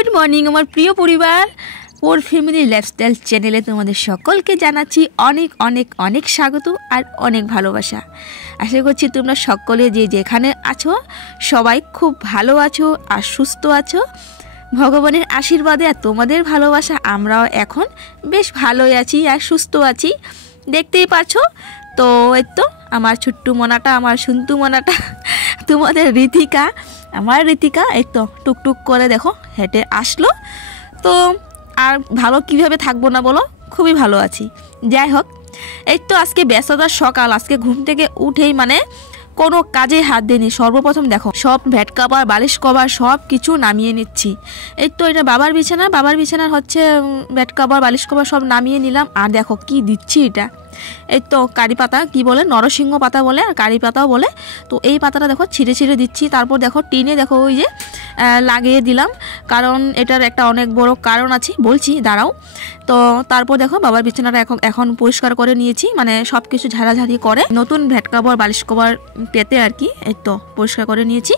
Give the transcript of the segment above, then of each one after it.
Good morning আমার প্রিয় পরিবার, ওর ফ্যামিলি লাইফস্টাইল চ্যানেলে তোমাদের সকলকে জানাচ্ছি অনেক অনেক অনেক স্বাগত আর অনেক ভালোবাসা। আশা করছি তোমরা সকলে যে যেখানে আছো সবাই খুব ভালো আছো আর সুস্থ আছো। ভগবানের আশীর্বাদে আর তোমাদের ভালোবাসা আমরাও এখন বেশ ভালোই আছি আর সুস্থ আছি, দেখতেই পাচ্ছো। তো এই তো আমার ছোট্টু মনাটা, আমার সুন্তু মনাটা, তোমাদের ঋতিকা, আমার ঋতিকা এই তো টুকটুক করে দেখো হেঁটে আসলো। তো আর ভালো কিভাবে থাকবো না বলো, খুবই ভালো আছি। যাই হোক, এই তো আজকে ব্যস্ততার সকাল, আজকে ঘুম থেকে উঠেই মানে কোনো কাজে হাত দিইনি। সর্বপ্রথম দেখো সব ভ্যাট কভার, বালিশ কভার সব কিছু নামিয়ে নিচ্ছি। এই তো এটা বাবার বিছানার হচ্ছে ভ্যাট কভার, বালিশ কভার সব নামিয়ে নিলাম। আর দেখো কি দিচ্ছি, এটা এই তো কারি পাতা, কি বলে নরসিংহ পাতা বলে আর কারি পাতাও বলে। তো এই পাতাটা দেখো ছিঁড়ে ছিঁড়ে দিচ্ছি। তারপর দেখো টিনে দেখো ওই যে লাগিয়ে দিলাম, কারণ এটার একটা অনেক বড় কারণ আছে, বলছি দাঁড়াও। তো তারপর দেখো বাবার বিছানাটা এখন পরিষ্কার করে নিয়েছি, মানে সব কিছু ঝাড়াঝাড়ি করে নতুন ভ্যাট কভার, বালিশ কভার পেতে আর কি এই তো পরিষ্কার করে নিয়েছি।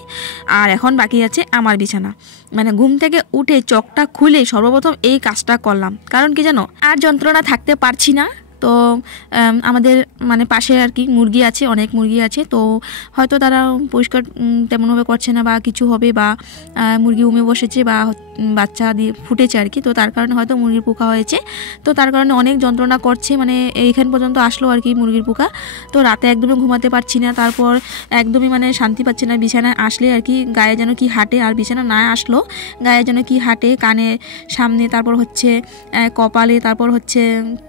আর এখন বাকি আছে আমার বিছানা, মানে ঘুম থেকে উঠে চোখটা খুলে সর্বপ্রথম এই কাজটা করলাম। কারণ কি জানো, আর যন্ত্রণা থাকতে পারছি না। তো আমাদের মানে পাশে আর কি মুরগি আছে, অনেক মুরগি আছে। তো হয়তো তারা পরিষ্কার তেমনভাবে করছে না বা কিছু হবে, বা মুরগি উমে বসেছে বা বাচ্চা দিয়ে ফুটেছে আর কি। তো তার কারণে হয়তো মুরগির পোকা হয়েছে, তো তার কারণে অনেক যন্ত্রণা করছে, মানে এইখান পর্যন্ত আসলো আর কি মুরগির পোকা। তো রাতে একদমই ঘুমাতে পারছি না, তারপর একদমই মানে শান্তি পাচ্ছি না। বিছানায় আসলে আর কি গায়ে যেন কি হাঁটে, আর বিছানা না আসলো গায়ে যেন কি হাঁটে, কানের সামনে, তারপর হচ্ছে কপালে, তারপর হচ্ছে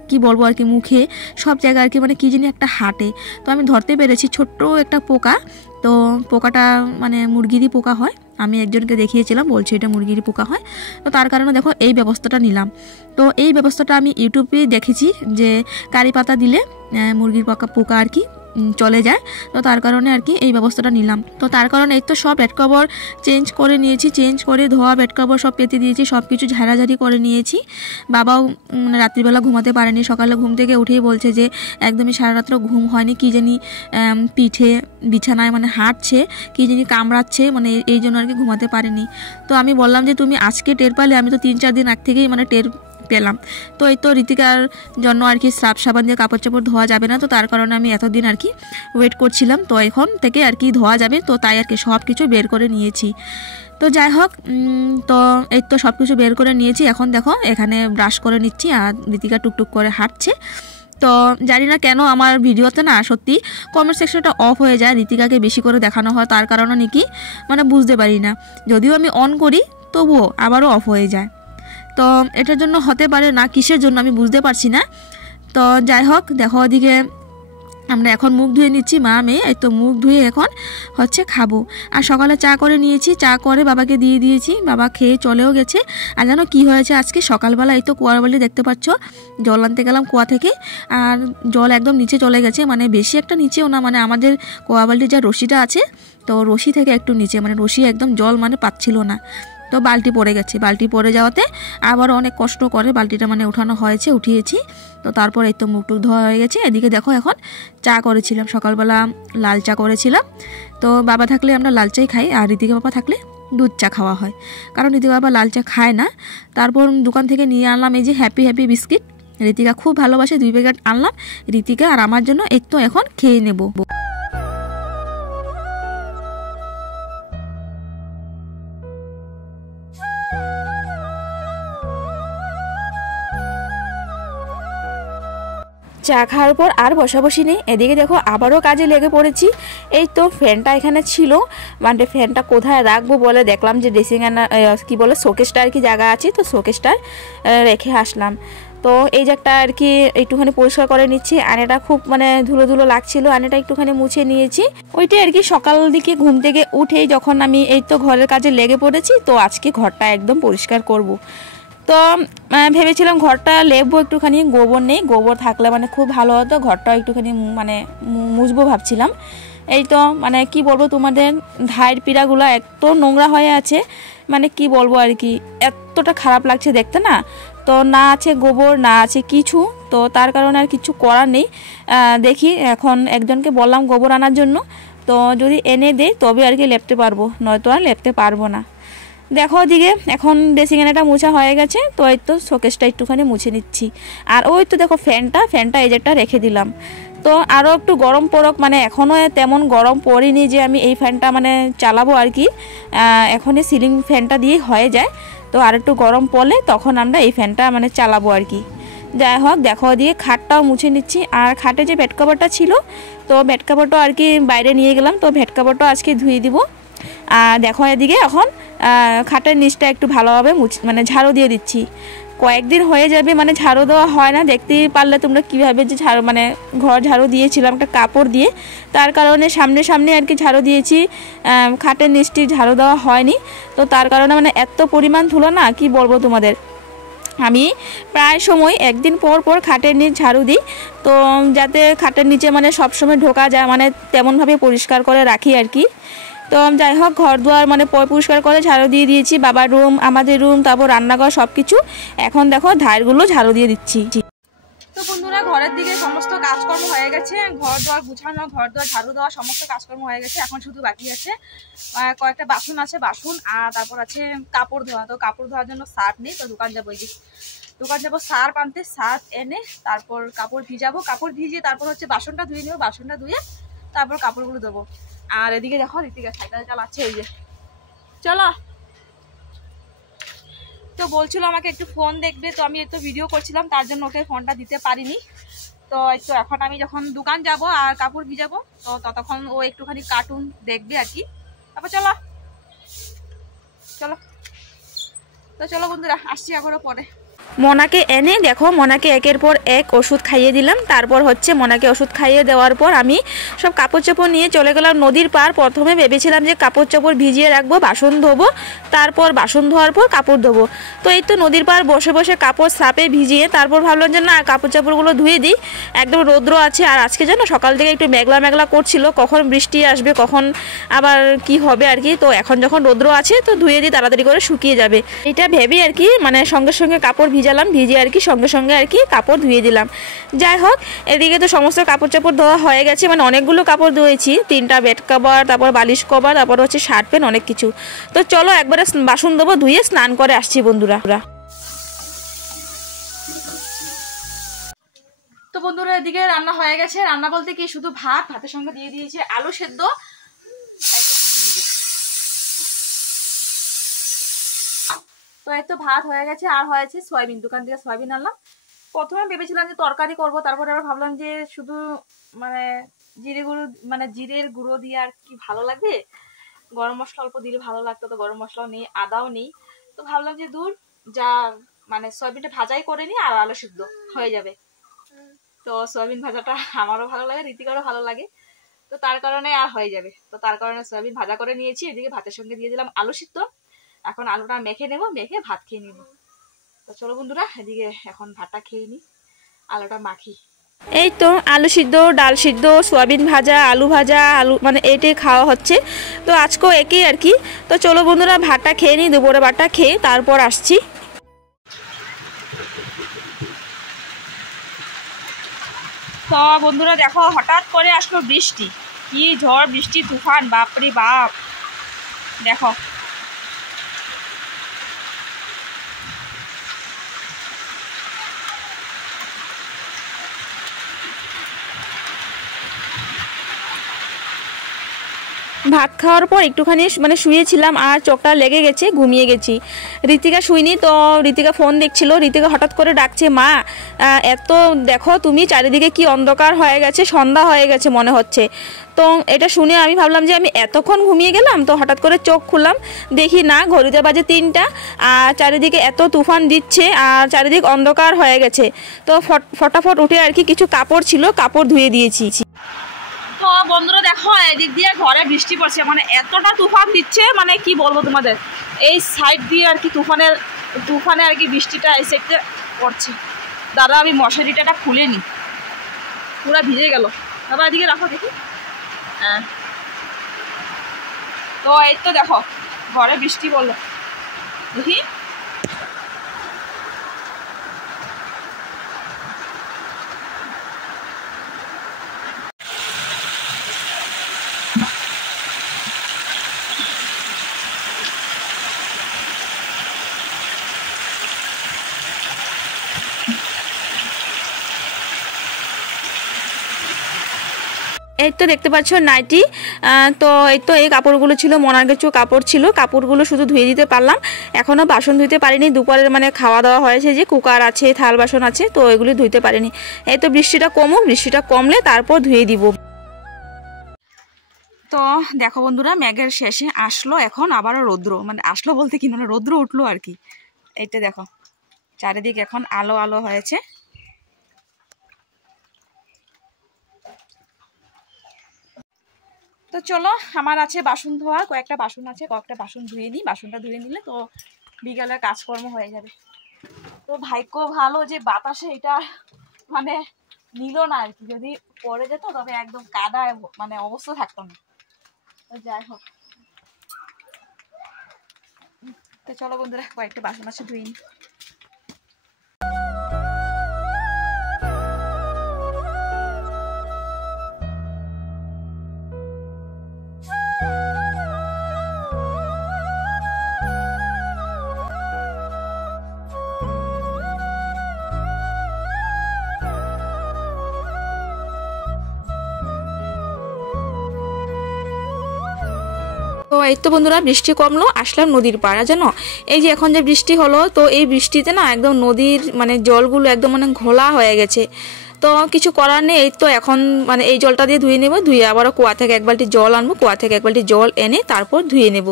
কি বলবো আর কি মুখে, সব জায়গায় আর কি মানে কি জানি একটা হাঁটে। তো আমি ধরতে পেরেছি ছোট্ট একটা পোকা। তো পোকাটা মানে মুরগিরই পোকা হয়, আমি একজনকে দেখিয়েছিলাম, বলছি এটা মুরগিরই পোকা হয়। তো তার কারণে দেখো এই ব্যবস্থাটা নিলাম। তো এই ব্যবস্থাটা আমি ইউটিউবে দেখেছি যে কারি পাতা দিলে মুরগির পোকা আর কি চলে যায়। তো তার কারণে আর কি এই ব্যবস্থাটা নিলাম। তো তার কারণে এই তো সব বেড কভার চেঞ্জ করে নিয়েছি, চেঞ্জ করে ধোয়া বেড কভার সব পেতে দিয়েছি, সব কিছু ঝাড়াঝাড়ি করে নিয়েছি। বাবাও রাত্রিবেলা ঘুমাতে পারেনি, সকালে ঘুম থেকে উঠেই বলছে যে একদমই সারা রাত্র ঘুম হয়নি, কি জানি পিঠে বিছানায় মানে হাঁটছে, কি জানি কামড়াচ্ছে, মানে এই জন্য আর কি ঘুমাতে পারেনি। তো আমি বললাম যে তুমি আজকে টের পালে, আমি তো 3-4 দিন আগ থেকেই মানে টের পেলাম। তো এই তো ঋতিকার জন্য আর কি স্রাব সাবান দিয়ে কাপড় চাপড় ধোয়া যাবে না, তো তার কারণে আমি এতদিন আর কি ওয়েট করছিলাম। তো এখন থেকে আর কি ধোয়া যাবে, তো তাই আর কি সব কিছু বের করে নিয়েছি। তো যাই হোক, তো এই তো সব কিছু বের করে নিয়েছি। এখন দেখো এখানে ব্রাশ করে নিচ্ছি আর ঋতিকা টুকটুক করে হাঁটছে। তো জানি না কেন আমার ভিডিওতে না সত্যি কমেন্ট সেকশনটা অফ হয়ে যায়, ঋতিকাকে বেশি করে দেখানো হয়, তার কারণে নাকি মানে বুঝতে পারি না। যদিও আমি অন করি তবুও আবারও অফ হয়ে যায়। তো এটার জন্য হতে পারে, না কিসের জন্য আমি বুঝতে পারছি না। তো যাই হোক, দেখো ওদিকে আমরা এখন মুখ ধুয়ে নিচ্ছি, মা মেয়ে এই তো মুখ ধুয়ে এখন হচ্ছে খাবো। আর সকালে চা করে নিয়েছি, চা করে বাবাকে দিয়ে দিয়েছি, বাবা খেয়ে চলেও গেছে। আর জানো কি হয়েছে আজকে সকালবেলা, এই তো কুয়ার বালি দেখতে পাচ্ছ, জল আনতে গেলাম কুয়া থেকে, আর জল একদম নিচে চলে গেছে, মানে বেশি একটা নিচেও না, মানে আমাদের কুয়া বালির যা রশিটা আছে, তো রশি থেকে একটু নিচে, মানে রশি একদম জল মানে পাচ্ছিল না। তো বালতি পড়ে গেছে, বালতি পড়ে যাওয়াতে আবার অনেক কষ্ট করে বালতিটা মানে উঠানো হয়েছে, উঠিয়েছি। তো তারপর এই তো মুখ টুক ধোয়া হয়ে গেছে। এদিকে দেখো এখন চা করেছিলাম, সকালবেলা লাল চা করেছিলাম। তো বাবা থাকলে আমরা লাল চাই খাই, আর ঋতিকা বাবা থাকলে দুধ চা খাওয়া হয়, কারণ ঋতিকা বাবা লাল চা খায় না। তারপর দোকান থেকে নিয়ে আনলাম এই যে হ্যাপি হ্যাপি বিস্কিট, ঋতিকা খুব ভালোবাসে, 2 প্যাকেট আনলাম ঋতিকা আর আমার জন্য। এই তো এখন খেয়ে নেব। চা খাওয়ার পর আর বসাবসি নেই, এদিকে দেখো আবারও কাজে লেগে পড়েছি। এই তো ফ্যানটা এখানে ছিল, মানে ফ্যানটা কোথায় রাখবো বলে দেখলাম যে ড্রেসিং কি বলে শোকেসটা আর কি জায়গা আছে, তো শোকেসটা রেখে আসলাম। তো এই জায়গাটা আর কি একটুখানি পরিষ্কার করে নিচ্ছি, আনেটা খুব মানে ধুলো ধুলো লাগছিল, আনেটা একটুখানি মুছে নিয়েছি। ওইটাই আর কি সকাল দিকে ঘুম থেকে উঠেই যখন আমি এই তো ঘরের কাজে লেগে পড়েছি, তো আজকে ঘরটা একদম পরিষ্কার করব। তো ভেবেছিলাম ঘরটা লেপবো, একটুখানি গোবর নেই, গোবর থাকলে মানে খুব ভালো হতো, ঘরটা একটুখানি মানে মুছবো ভাবছিলাম। এই তো মানে কি বলবো তোমাদের, ধাইয়ের পিড়াগুলো এত নোংরা হয়ে আছে, মানে কি বলবো আর কি, এতটা খারাপ লাগছে দেখতে না। তো না আছে গোবর, না আছে কিছু, তো তার কারণে আর কিছু করার নেই। দেখি এখন একজনকে বললাম গোবর আনার জন্য, তো যদি এনে দেয় তবে আর কি লেপতে পারবো, নয়তো আর লেপতে পারবো না। দেখো ওদিকে এখন ড্রেসিং এনাটা মোছা হয়ে গেছে, তো এই তো শোকেসটা একটুখানি মুছে নিচ্ছি। আর ওই তো দেখো ফ্যানটা এই যেটা রেখে দিলাম। তো আরও একটু গরম পড়ুক, মানে এখনও তেমন গরম পড়েনি যে আমি এই ফ্যানটা মানে চালাবো আর কি। এখনই সিলিং ফ্যানটা দিয়ে হয়ে যায়, তো আর একটু গরম পড়লে তখন আমরা এই ফ্যানটা মানে চালাবো আর কি। যাই হোক দেখো দিয়ে খাটটাও মুছে নিচ্ছি। আর খাটে যে বেড কভারটা ছিল, তো বেড কভারটাও আর কি বাইরে নিয়ে গেলাম, তো বেড কভারটাও আজকে ধুয়ে দিব। আর দেখো এদিকে এখন খাটের নিচটা একটু ভালোভাবে মানে ঝাড়ু দিয়ে দিচ্ছি। কয়েকদিন হয়ে যাবে মানে ঝাড়ু দেওয়া হয় না, দেখতেই পারলে তোমরা কীভাবে যে ঝাড়ু মানে ঘর ঝাড়ু দিয়েছিলাম একটা কাপড় দিয়ে, তার কারণে সামনে আর কি ঝাড়ু দিয়েছি, খাটের নিচটি ঝাড়ু দেওয়া হয়নি। তো তার কারণে মানে এত পরিমাণ ধুলো না কি বলবো তোমাদের। আমি প্রায় সময় একদিন পর পর খাটের নিচ ঝাড়ু দিই, তো যাতে খাটের নিচে মানে সবসময় ঢোকা যায়, মানে তেমনভাবে পরিষ্কার করে রাখি আর কি। তো যাই হোক ঘর দুয়ার মানে পরিষ্কার করে ঝাড়ু দিয়ে দিয়েছি, বাবার রুম, আমাদের রুম, তারপর রান্নাঘর সব কিছু। এখন দেখো ধারগুলো ঝাড়ু দিয়ে দিচ্ছি। তো বন্ধুরা ঘরের দিকে সমস্ত কাজকর্ম হয়ে গেছে, ঘর দুয়ার গুছানো, ঘর দুয়ার ঝাড়ু দেওয়া সমস্ত কাজকর্ম হয়ে গেছে। এখন শুধু বাকি আছে কয়েকটা বাসন আছে, বাসন আর তারপর আছে কাপড় ধোয়া। তো কাপড় ধোয়ার জন্য সার্ফ নেই, তো দোকান যাবো সার্ফ আনতে। সার্ফ এনে তারপর কাপড় ভিজাবো, কাপড় ভিজিয়ে তারপর হচ্ছে বাসনটা ধুয়ে নেবো, বাসনটা ধুয়ে তারপর কাপড়গুলো দেবো। আর এদিকে দেখো ঋতিকা সাইকেল চালাচ্ছে, এই যে চলো। তো বলছিল আমাকে একটু ফোন দেখবে, তো আমি একটু ভিডিও করছিলাম, তার জন্য ওকে ফোনটা দিতে পারিনি। তো একটু এখন আমি যখন দোকান যাব আর কাপড় ভিজাবো, তো ততক্ষণ ও একটুখানি কার্টুন দেখবে আর কি। তারপর চলো তো চলো বন্ধুরা, আসছি আবারও পরে। মনাকে এনে দেখো মনাকে একের পর এক ওষুধ খাইয়ে দিলাম। তারপর হচ্ছে মনাকে ওষুধ খাইয়ে দেওয়ার পর আমি সব কাপড় চোপড় নিয়ে চলে গেলাম নদীর পার। প্রথমে ভেবেছিলাম যে কাপড় চোপড় ভিজিয়ে রাখবো, বাসন ধোবো, তারপর বাসন ধোয়ার পর কাপড় ধোবো। তো এই তো নদীর পার বসে বসে কাপড় সাপে ভিজিয়ে তারপর ভাবলাম যে না কাপড় চাপড়গুলো ধুয়ে দিই, একদম রৌদ্র আছে। আর আজকে যেন সকাল থেকে একটু মেঘলা করছিল, কখন বৃষ্টি আসবে কখন আবার কি হবে আর কি। তো এখন যখন রৌদ্র আছে তো ধুয়ে দিই, তাড়াতাড়ি করে শুকিয়ে যাবে, এটা ভেবে আর কি মানে সঙ্গে সঙ্গে কাপড় ভিজালাম, ভিজে আর কি সঙ্গে আর কি কাপড় ধুয়ে দিলাম। যাই হোক এদিকে তো সমস্ত কাপড় চাপড় ধোয়া হয়ে গেছে, মানে অনেকগুলো কাপড় ধুয়েছি, 3টা বেড কভার, তারপর বালিশ কভার, তারপর হচ্ছে শার্ট প্যান্ট, অনেক কিছু। তো চলো একবারে বাসন দেবো, ধুয়ে স্নান করে আসছি বন্ধুরা। তো বন্ধুরা এদিকে রান্না হয়ে গেছে, রান্না বলতে কি শুধু ভাতের সঙ্গে দিয়ে দিয়েছি আলু সেদ্ধ, তো এই তো ভাত হয়ে গেছে। আর হয়েছে সয়াবিন, দোকান থেকে সয়াবিন আনলাম। প্রথমে ভেবেছিলাম যে তরকারি করব, তারপরে আবার ভাবলাম যে শুধু মানে জিরের গুঁড়ো দিয়ে আর কি ভালো লাগবে, গরম মশলা অল্প দিলে ভালো লাগতো, তো গরম মশলাও নেই, আদাও নেই। তো ভাবলাম যে দূর যা মানে সয়াবিনটা ভাজাই করে নিই আর আলু সিদ্ধ হয়ে যাবে। তো সয়াবিন ভাজাটা আমারও ভালো লাগে, ঋতিকারও ভালো লাগে, তো তার কারণে আর হয়ে যাবে। তো তার কারণে সয়াবিন ভাজা করে নিয়েছি, এদিকে ভাতের সঙ্গে দিয়ে দিলাম আলু সিদ্ধ। এখন আলুটা মেখে নেবো, মেখে ভাত খেয়ে নেব। তো চলো বন্ধুরা এদিকে এখন ভাতটা খেয়ে নিই, আলুটা মাখি। এই তো আলু সিদ্ধ, ডাল সিদ্ধ, সয়াবিন ভাজা, আলু ভাজা, আলু মানে এটাই খাওয়া হচ্ছে। তো আজকেও একই আর কি। তো চলো বন্ধুরা ভাতটা খেয়ে নিই, দুপুরে ভাতটা খেয়ে তারপর আসছি। তো বন্ধুরা দেখো হঠাৎ করে আসলো বৃষ্টি, কি ঝড় বৃষ্টি তুফান, বাপরে বাপ। দেখো ভাত খাওয়ার পর একটুখানি মানে শুয়েছিলাম আর চোখটা লেগে গেছে, ঘুমিয়ে গেছি। ঋতিকা শুইনি, তো ঋতিকা ফোন দেখছিল, ঋতিকা হঠাৎ করে ডাকছে মা এত দেখো তুমি চারিদিকে কি অন্ধকার হয়ে গেছে, সন্ধ্যা হয়ে গেছে মনে হচ্ছে। তো এটা শুনে আমি ভাবলাম যে আমি এতক্ষণ ঘুমিয়ে গেলাম। তো হঠাৎ করে চোখ খুললাম, দেখি না ঘড়িতে বাজে 3টা, আর চারিদিকে এত তুফান দিচ্ছে আর চারিদিক অন্ধকার হয়ে গেছে। তো ফটাফট উঠে আর কি কিছু কাপড় ছিল, কাপড় ধুয়ে দিয়েছি। তো বন্ধুরা দেখো এদিক দিয়ে ঘরে বৃষ্টি পড়ছে, মানে এতটা তুফান দিচ্ছে মানে কি বলবো তোমাদের। এই সাইড দিয়ে আর কি তুফানে আর কি বৃষ্টিটা এই সাইডে পড়ছে। দাদা আমি মশারিটা খুলে নি, পুরো ভিজে গেল। তারপর এদিকে রাখো দেখি, হ্যাঁ। তো এই তো দেখো ঘরে বৃষ্টি পড়লো, দেখি এই তো দেখতে পাচ্ছ নাইটি। তো এই তো এই কাপড়গুলো ছিল, মনার কিছু কাপড় ছিল, কাপড়গুলো শুধু ধুয়ে দিতে পারলাম। এখনও বাসন ধুইতে পারিনি, দুপুরের মানে খাওয়া দাওয়া হয়েছে, যে কুকার আছে, থাল বাসন আছে, তো এগুলি ধুইতে পারিনি। এই তো বৃষ্টিটা কমুক, বৃষ্টিটা কমলে তারপর ধুয়ে দিব। তো দেখো বন্ধুরা, মেঘের শেষে আসলো এখন আবারও রৌদ্র, মানে আসলো বলতে কি মানে রৌদ্র উঠলো আর কি। এইটা দেখো চারিদিক এখন আলো আলো হয়েছে। তো চলো, আমার আছে বাসন ধোয়া, কয়েকটা বাসন আছে, কয়েকটা বাসন ধুয়ে নিই। বাসনটা ধুয়ে নিলে তো বিকালের কাজকর্ম হয়ে যাবে। তো ভাগ্য ভালো যে বাতাসে এটা মানে নিল না আর কি, যদি পড়ে যেত তবে একদম কাদায় মানে অবস্থা থাকতো না। তো যাই হোক, তো চলো বন্ধুরা, কয়েকটা বাসন আছে ধুয়ে নিই। তো এই তো বন্ধুরা, বৃষ্টি কমলো, আসলাম নদীর পাড়া। জানো এই যে এখন যে বৃষ্টি হলো, তো এই বৃষ্টিতে না একদম নদীর মানে জলগুলো একদম মানে ঘোলা হয়ে গেছে। তো কিছু করার নেই, এই তো এখন মানে এই জলটা দিয়ে ধুয়ে নেবো, ধুয়ে আবারও কুয়া থেকে এক বালতি জল আনবো, কুয়া থেকে এক বালতি জল এনে তারপর ধুয়ে নেব।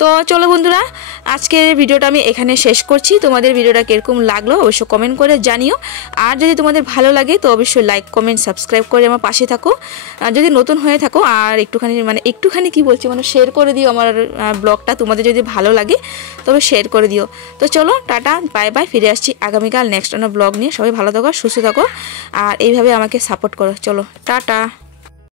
তো চলো বন্ধুরা, আজকের ভিডিওটা আমি এখানে শেষ করছি। তোমাদের ভিডিওটা কীরকম লাগলো অবশ্যই কমেন্ট করে জানিও। আর যদি তোমাদের ভালো লাগে তো অবশ্যই লাইক কমেন্ট সাবস্ক্রাইব করে আমার পাশে থাকো। আর যদি নতুন হয়ে থাকো আর একটুখানি কি বলছি মানে শেয়ার করে দিও আমার ব্লগটা, তোমাদের যদি ভালো লাগে তবে শেয়ার করে দিও। তো চলো টাটা, বাই বাই, ফিরে আসছি আগামীকাল নেক্সট অন্য ব্লগ নিয়ে। সবাই ভালো থাকো, সুস্থ থাকো, আর এইভাবে আমাকে সাপোর্ট করো। চলো টাটা।